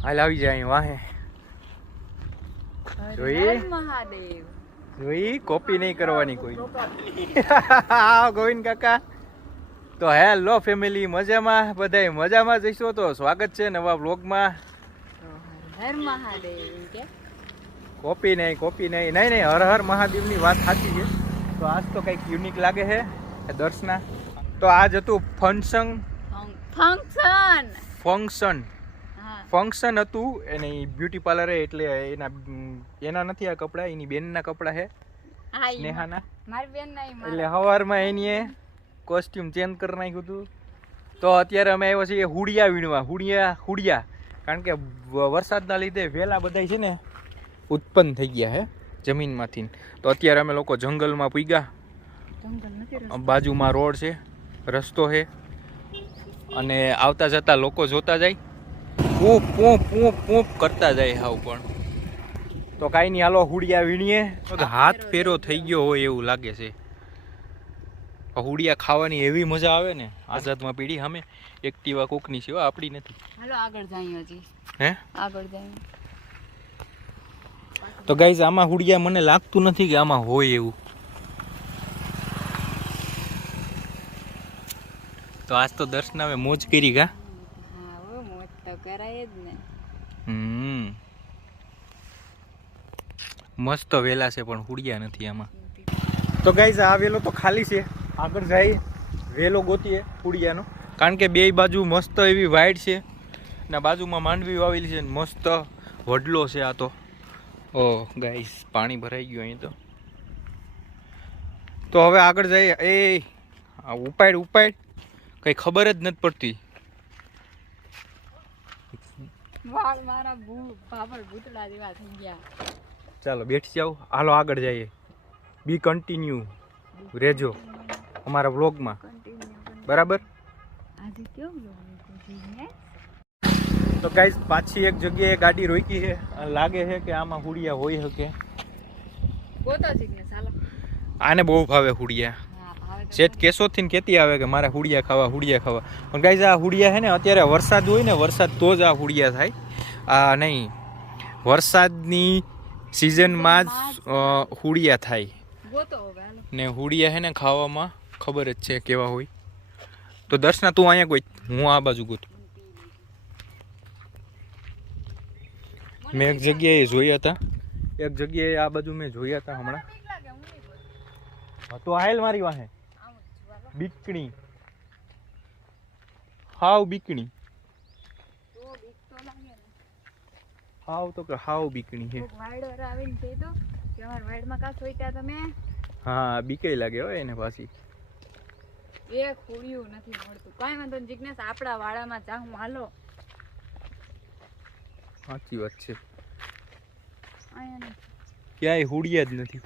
હાલ આવી જાય વાહે જોઈ મહાદેવ જોઈ કોપી નહીં કરવાની કોઈ ગોવિંદ કાકા તો હેલો ફેમિલી મજામાં બધાય મજામાં જઈશો તો સ્વાગત છે નવા વ્લોગમાં હર મહાદેવ કે કોપી નહીં નહીં હર હર મહાદેવની વાત સાચી છે તો આજ તો કંઈક યુનિક લાગે છે દર્શના તો આજ હતું ફંક્શન હતું એની બ્યુટી પાર્લરે એટલે એના નથી આ કપડાં એની બેનના કપડાં છે સ્નેહાના મારી બેન નહીં એટલે સવારમાં એની કોસ્ટ્યુમ ચેન્જ કરી નાખ્યું હતું તો અત્યારે અમે આવ્યા છીએ હુડિયા વીણવા હુડિયા કારણ કે વરસાદના લીધે વહેલા બધા છે ને ઉત્પન્ન થઈ ગયા હે જમીનમાંથી તો અત્યારે અમે લોકો જંગલમાં પૂગ્યા બાજુમાં રોડ છે રસ્તો છે અને આવતા જતા લોકો જોતા જાય પૂપ પૂપ પૂપ પૂપ કરતા જાય હાવ પણ તો કાંઈ નહીં હાલો હુડિયા વીણીએ હાથ ફેરો થઈ ગયો હોય એવું લાગે છે હુડિયા ખાવાની એવી મજા આવે ને આઝાદમાં પીડી સામે એક્ટિવા કોકની છે આપણી નથી હાલો આગળ જઈએ હજી હે આગળ જઈએ તો ગાઈઝ આમાં હુડિયા મને લાગતું નથી કે આમાં હોય એવું તો આજ તો દર્શન હવે મોજ કરી ગા હા હો મોજ તો કરાય જ ને મસ્ત વેલા છે પણ હુડિયા નથી આમાં તો ગાઈઝ આ વેલો તો ખાલી છે આગળ જાય વેલો ગોતીએ હુડિયાનો કારણ કે બે બાજુ મસ્ત એવી વાઇડ છે ને બાજુમાં માંડવી વાવેલી છે મસ્ત વડલો છે આ તો ઓ ગાઈસ પાણી ભરાઈ ગયું અહીં તો હવે આગળ જઈએ એ ઉપાડ કઈ ખબર જ નથી પડતી વાળ મારા બાબર ભૂતડા જેવા થઈ ગયા ચાલો બેઠી જાવ હાલો આગળ જઈએ બી કન્ટિન્યુ રહેજો અમારા વ્લોગમાં બરાબર તો ગાઈસ પાછી એક જગ્યાએ ગાડી રોકી છે લાગે છે કે આમાં હુડિયા હોય શકે આને બહુ ભાવે હુડિયા શેઠ કેશોદ થી કેતી આવે કે મારે હુડિયા ખાવા પણ ગાઈસ આ હુડિયા છે ને અત્યારે વરસાદ હોય ને વરસાદ તો જ આ હુડિયા થાય આ નહીં વરસાદની સિઝનમાં જ હુડિયા થાય ને હુડિયા છે ને ખાવામાં ખબર જ છે કેવા હોય તો દર્શના તું અહીંયા કોઈ હું આ બાજુ ગોતું મેં એક જગ્યાએ જોયા હતા આ બાજુ મેં જોયા હતા હમણાં તો હાલ મારી વાહે બીકણી હાવ બીકણી હાવ બીકણી છે હા બીકે લાગે હો એને પાછી એક હોળિયું નથી મળતું કાઈ વાંધો નહીં જિગ્નેશ આપણા વાડામાં જાહું હાલો સાચી વાત છે ક્યાંય હુડિયા જ નથી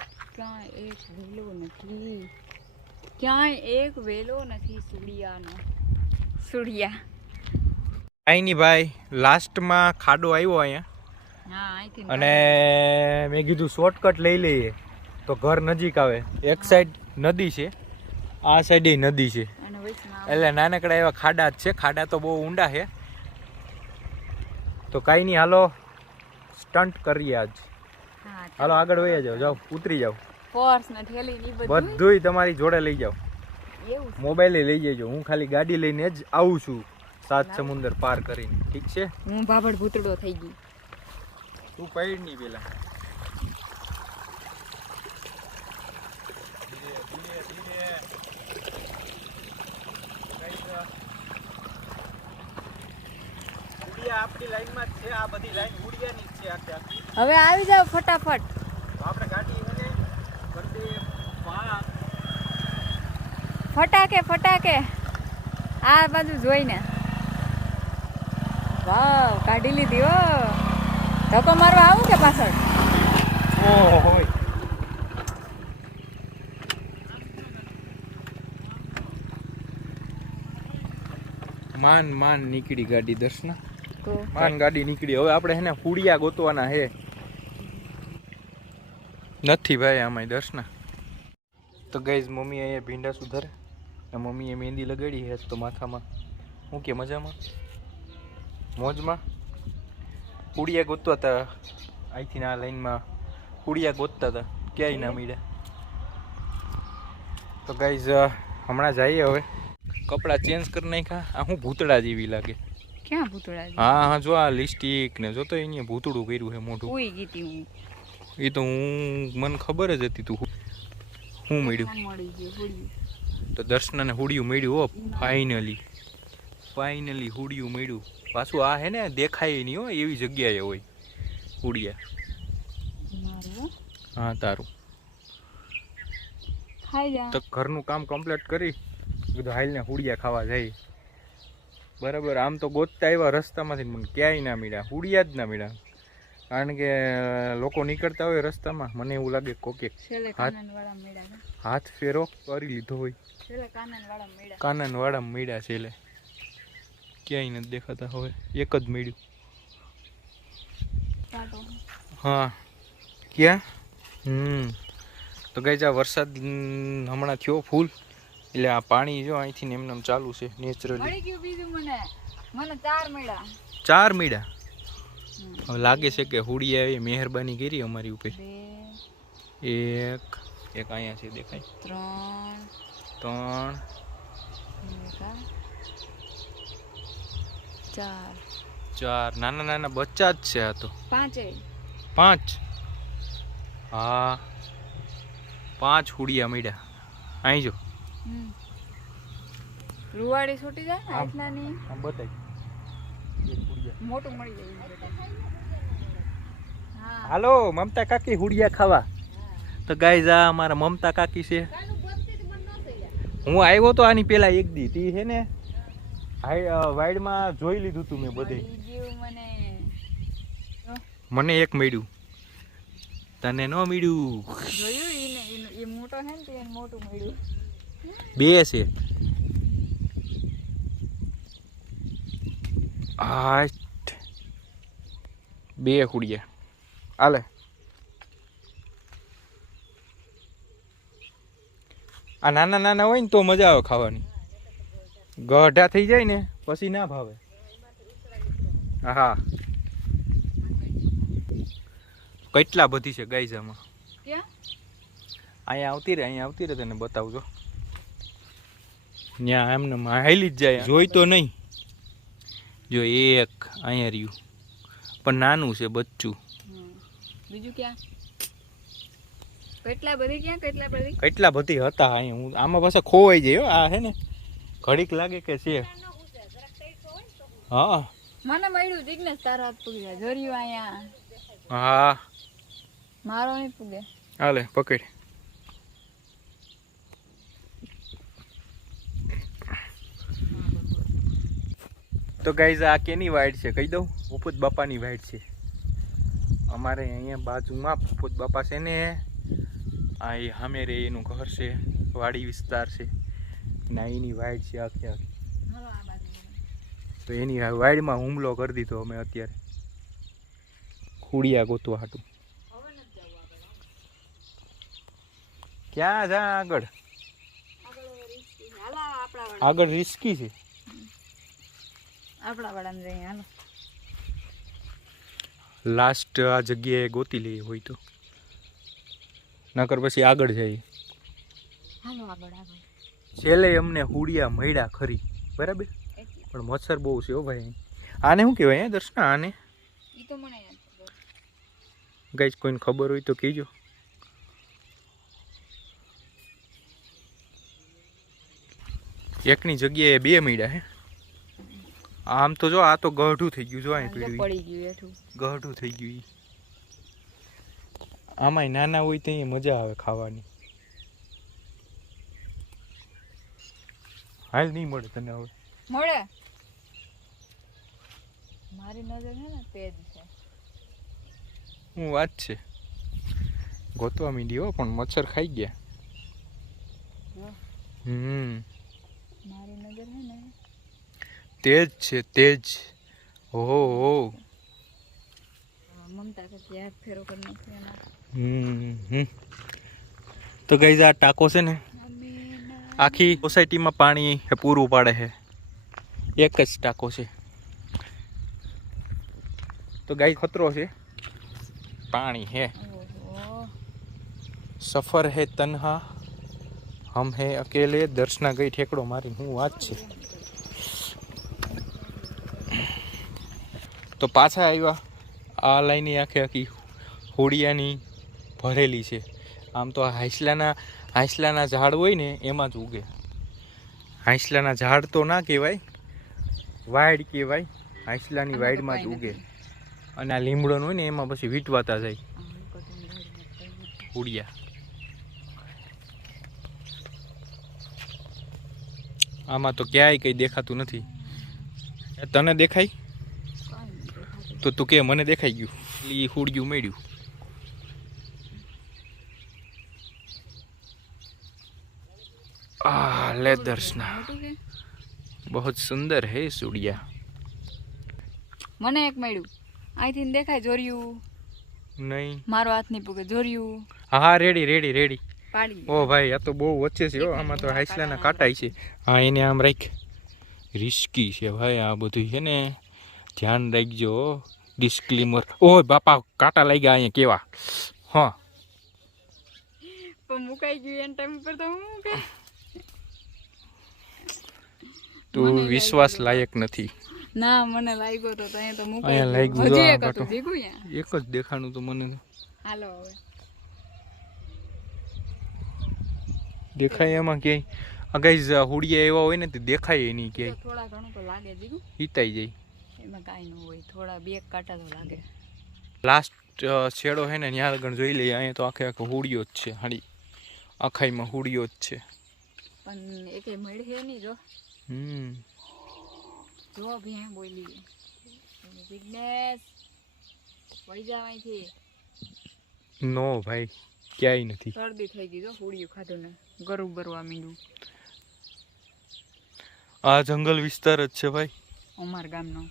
ક્યાંય એક વેલો નથી સુડિયા કાંઈ નહીં ભાઈ લાસ્ટમાં ખાડો આવ્યો અહીંયા અને મેં કીધું શોર્ટકટ લઈ લઈએ તો ઘર નજીક આવે એક સાઈડ નદી છે આ સાઈડ નદી છે એટલે નાનકડા એવા ખાડા જ છે ખાડા તો બહુ ઊંડા છે તો કાંઈ નહીં હાલો સ્ટન્ટ કરીએ આજ હાલો આગળ વયા જાઓ ઉતરી જાઓ બધુંય તમારી જોડે લઈ જાઓ મોબાઈલ લઈ જજો હું ખાલી ગાડી લઈને જ આવું છું 7 સમુદ્ર પાર કરીને ઠીક છે હું બાબડ ભૂતડો થઈ ગઈ તું પૈડ નહીં પેલા આપણી લાઈનમાં જ છે આ બધી લાઈન હુડિયાની જ છે આખી હવે આવી જાવ ફટાફટ આપણે ગાડી એને કરતે ફટાકે આ બાજુ જોઈને વાવ કાઢી લીધી હો ધક્કો મારવા આવું કે પાછળ ઓહો માન નીકળી ગાડી દર્શના ગાડી નીકળી હવે આપણે એને હુડિયા ગોતવાના હે નથી ભાઈ આમાં દર્શના તો ગાઈઝ મમ્મી અહીંયા ભીંડા સુધારે મમ્મીએ મહેંદી લગાડી હે તો માથામાં હું કે મજામાં મોજમાં હુડિયા ગોતવા હતા અહીંથી આ લાઈનમાં હુડિયા ગોતતા હતા ક્યાંય ના મળ્યા. તો ગાઈઝ હમણાં જઈએ હવે. કપડાં ચેન્જ કરી નાખ્યા. આ હું ભૂતળા જેવી લાગે. ક્યાં ભૂતળા? હા હા, જો આ લિપસ્ટિક ને જોતો અહીંયા ભૂતળું કર્યું છે મોઢું. કોઈ ગીતી હું એ તો હું મને ખબર જ હતી. તું હું મળ્યું તો દર્શનાને હુડિયું મળ્યું. હો ફાઇનલી હુડિયું મળ્યું. પાછું આ હે ને દેખાય નહીં હો એવી જગ્યાએ હોય હુડિયા. હા તારું તો ઘરનું કામ કમ્પ્લીટ કરી કીધું હાલને હુડિયા ખાવા જાય. બરાબર. આમ તો ગોતતા આવ્યા રસ્તામાંથી મને ક્યાંય ના મળ્યા. હુડિયા જ ના મળ્યા. કારણ કે લોકો નીકળતા હોય રસ્તામાં મને એવું લાગે કોકે હાથ ફેરો કરી લીધો હોય. કાનનવાળા મળ્યા છેલ્લે ક્યાંય નથી દેખાતા. હવે એક જ મળ્યું. હા ક્યાં? તો ગઈ આ વરસાદ હમણાં થયો ફૂલ એટલે આ પાણી જો અહીંથી ને એમને ચાલુ છે નેચરલી. 4 મળ્યા. હવે લાગે છે કે હુડિયાએ મહેરબાની કરી અમારી ઉપર. એક અહીંયા છે દેખાય. 3 4 નાના બચ્ચા જ છે. આ તો 5. હા 5 હુડિયા મળ્યા. અહીં જો રૂવાડી છૂટી જાય ને આટલાની. આમ બતાય મોટું મળી જાય. હાલો મમતા કાકી હુડિયા ખાવા. તો ગાઈઝ આ અમારા મમતા કાકી છે. હું આવ્યો તો આની પેલા એક દી તી છે ને વાઈડમાં જોઈ લીધું તું મેં બધે. મને એક મળ્યું તને ન મળ્યું. મોટો છે ને મોટું મળ્યું. 2 છે. આ 2 હુડિયા હાલે. આ નાના હોય ને તો મજા આવે ખાવાની. ગઢા થઈ જાય ને પછી ના ભાવે. હા કેટલા બધી છે ગાઈઝ આમાં. અહીંયા આવતી રહે તને બતાવજો. ત્યાં એમને હાલી જ જાય. જોઈ તો નહીં. જો એક અહીંયા રહ્યું પણ નાનું છે બચ્ચું. બીજું ક્યાં? કેટલા બધી હતા અહીંયા. હું આમાં પાછા ખોવાઈ જાય. આ હે ને ઘડીક લાગે કે છે. હા મને મળ્યું જિગ્નેશ તારો હાથ પૂગ્યા જોર્યું અહીંયા. હા મારો નહીં પૂગે. હાલે પકડ. તો ગાઈઝ આ કેની વાઈડ છે કહી દઉં. ભૂપત બાપાની વાઈડ છે. અમારે અહીંયા બાજુમાં ભૂપત બાપા છે ને આ એ સામે રે એનું ઘર છે. વાડી વિસ્તાર છે ના એની વાઈડ છે આખી. તો એની વાઈડમાં હુમલો કરી દીધો અમે અત્યારે હુડિયા ગોતવા હાટું. ક્યાં જા આગળ રિસ્કી છે. લાસ્ટ આ જગ્યાએ ગોતી લઈએ હોય તો નકર પછી આગળ જઈએ. છેલ્લે અમને હુડિયા મળ્યા ખરી. બરાબર પણ મચ્છર બહુ છે હો ભાઈ. આને શું કહેવાય દર્શના? આને ગાઈસ કોઈને ખબર હોય તો કહેજો. એકની જગ્યાએ 2 મળ્યા હે. આમ તો જો આ તો ગઢું થઈ ગયું. જો અહીં પીડ્યું ગઢું થઈ ગયું. આમાંય નાના હોય તો અહીંયા મજા આવે ખાવાની. હાલ નહીં મળે તને હવે. મળે. મારી નજર છે ને તેજ છે. હું વાત છે ગોતવા મીડી હો પણ મચ્છર ખાઈ ગયા. મારી નજર છે ને તેજ છે તેજ. ઓહો મમતા કે હાથ ફેરો કરી નાખ્યો. તો ગાઈઝ આ ટાંકો છે ને આખી સોસાયટીમાં પાણી પૂરું પાડે છે. એક જ ટાંકો છે. તો ગાય ખતરો છે, પાણી હે, ઓહો સફર હે તન્હા હમ હે અકેલે, દર્શના ગઈ ઠેકડો મારીને, હું વાત છે. તો પાછા આવ્યા. આ લાઈન આખી આખી હોડિયાની ભરેલી છે. આમ તો હાંસલાના ઝાડ હોય ને એમાં જ ઉગે. હાંસલાના ઝાડ તો ના કહેવાય, વાડ કહેવાય. હાંસલાની વાડમાં જ ઉગે. અને આ લીમડો હોય ને એમાં પછી વીટવાતા જાય હોડિયા. આમાં તો ક્યાંય કંઈ દેખાતું નથી. તને દેખાય તો તું કે મને દેખાઈ ગયું. એ હોડિયું મેળ્યું. ले दर्शना बहुत सुंदर है सूर्या. મને એક મળ્યું અહીંથી દેખાય જોર્યું નહીં, મારો હાથ નહીં પૂગે જોર્યું. હા રેડી રેડી રેડી પાડી. ઓ ભાઈ આ તો બહુ વચ્ચે છે હો. આમાં તો હાંસલાના કાંટાય છે. હા એને આમ રાખ. રિસ્કી છે ભાઈ આ બધું છે ને, ધ્યાન રાખજો. ડિસ્ક્લેમર. ઓય બાપા કાંટા લાગ્યા અહીંયા કેવા. હા પણ મુકાઈ ગયું એન ટાઈમ પર તો હું કે તું વિશ્વાસ લાયક નથી. ના મને લાગ્યો તો અહીંયા તો મુકાઈ અહીંયા ગયું. લાગ્યું. હજી આ એક કાંટો. હતું દેખું યા. એક જ દેખાણું તો મને. હાલો હવે દેખાય એમાં ક્યાંય. ગાઈઝ હોડિયા એવા હોય ને તે દેખાય નહીં તો ક્યાંય. થોડા ઘણું તો લાગે જીગું. હિતાઈ જાય. એમાં કાંઈ ન હોય. થોડા બે કાંટા તો લાગે. લાસ્ટ છેડો હે ને ત્યાં આગળ જોઈ લઈએ. અહીંયા તો આખે આખો હોડિયો જ છે. હાડી આખાઈમાં હોડિયો જ છે. પણ એકે મળ હે નહીં જો. જો ભી હે બોલી બિઝનેસ વઈ જવાયથી. નો ભાઈ ક્યાંય નથી. શરદી થઈ ગઈ જો હોડિયું ખાધું ને ગરું ભરવા માંડ્યું. આ જંગલ વિસ્તાર જ છે ભાઈ અમાર ગામનો.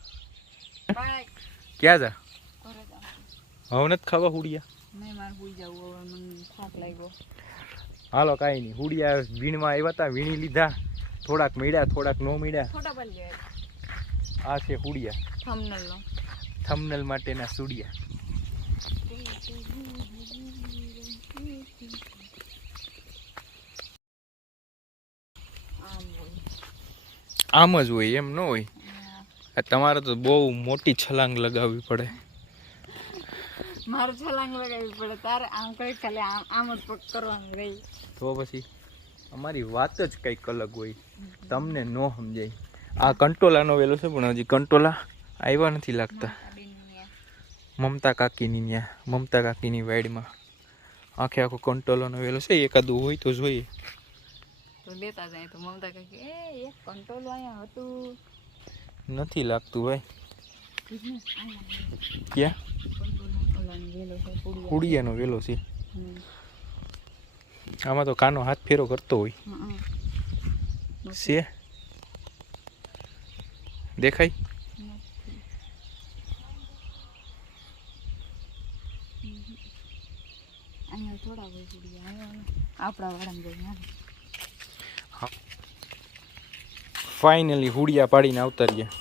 ક્યાં જા ઘરે જાઉં. હવે નથી ખાવા હોડિયા. નહીં મારે હોઈ જવું હવે મને થાક લાગ્યો. હાલો કાંઈ નહીં. હોડિયા વીણમાં આવ્યા હતા, વીણી લીધા. થોડાક મળ્યા થોડાક નો મળ્યા. ફોટા પાડી લે. આ છે હોડિયા. થંબનેલ નો. થંબનેલ માટેના સુડિયા. આમ જ હોય એમ ન હોય. તમારે તો બહુ મોટી છલાંગ લગાવવી પડે. મારે છલાંગ લગાવવી પડે તારે આમ કઈ ખાલી આમ જ પગ કરવાનું રહી. તો પછી અમારી વાત જ કંઈક અલગ હોય, તમને ન સમજાય. આ કંટોલાનો વેલો છે પણ હજી કંટોલા આવ્યા નથી લાગતા. મમતા કાકીની ત્યાં, મમતા કાકીની વાડીમાં આખે આખો કંટોલાનો વેલો છે. એકાદું હોય તો જોઈએ. તો લેતા જાય તો મમતા કાકી એ એક કંટ્રોલ અહીંયા હતું. નથી લાગતું ભાઈ. ક્યાં હોડિયાનો વેલો છે. આમાં તો કાનો હાથ ફેરો કરતો હોય છે. દેખાય અહીંયા થોડા હોય હોડિયા આપણા વાળામાં જાય. ફાઇનલી હોડિયા પાડીને આવતા રહ્યા.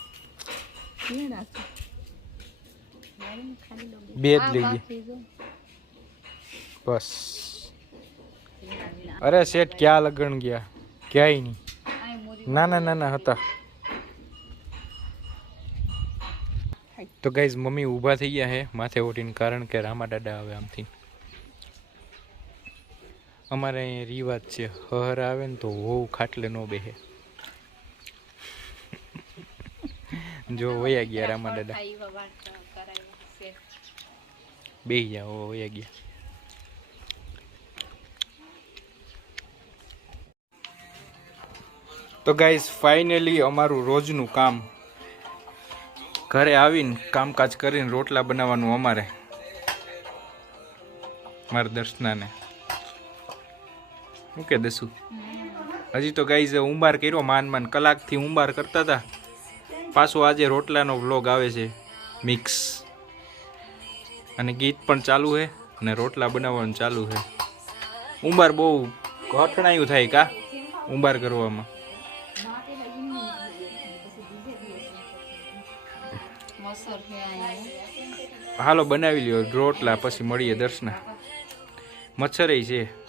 બે જ લઈએ બસ. અરે શેઠ ક્યાં લગન ગયા? ક્યાંય નહીં. નાના નાના હતા. તો ગાઈઝ મમ્મી ઊભા થઈ ગયા હે માથે ઓઢીને, કારણ કે રામા દાદા આવે આમથી. અમારે અહીંયા રિવાજ છે, હર આવે ને તો વહુ ખાટલે ન બેહે. જો વયા ગયા રામા દાદા. બેહી જાઓ, વયા ગયા. તો ગાઈઝ ફાઇનલી અમારું રોજનું કામ ઘરે આવીને કામકાજ કરીને રોટલા બનાવવાનું અમારે, મારા દર્શનાને. શું કે દસું? હજી તો ગાઈઝ ઉંબાર કર્યો, માન કલાકથી ઉંબાર કરતા હતા. પાછો આજે રોટલાનો વ્લોગ આવે છે મિક્સ, અને ગીત પણ ચાલુ છે અને રોટલા બનાવવાનું ચાલુ છે. ઉંબાર બહુ ઘટણાયું થાય કા ઉંબાર કરવામાં. મસર છે અહીંયા. હાલો બનાવી લ્યો રોટલા, પછી મળીએ દર્શના. મચ્છર છે.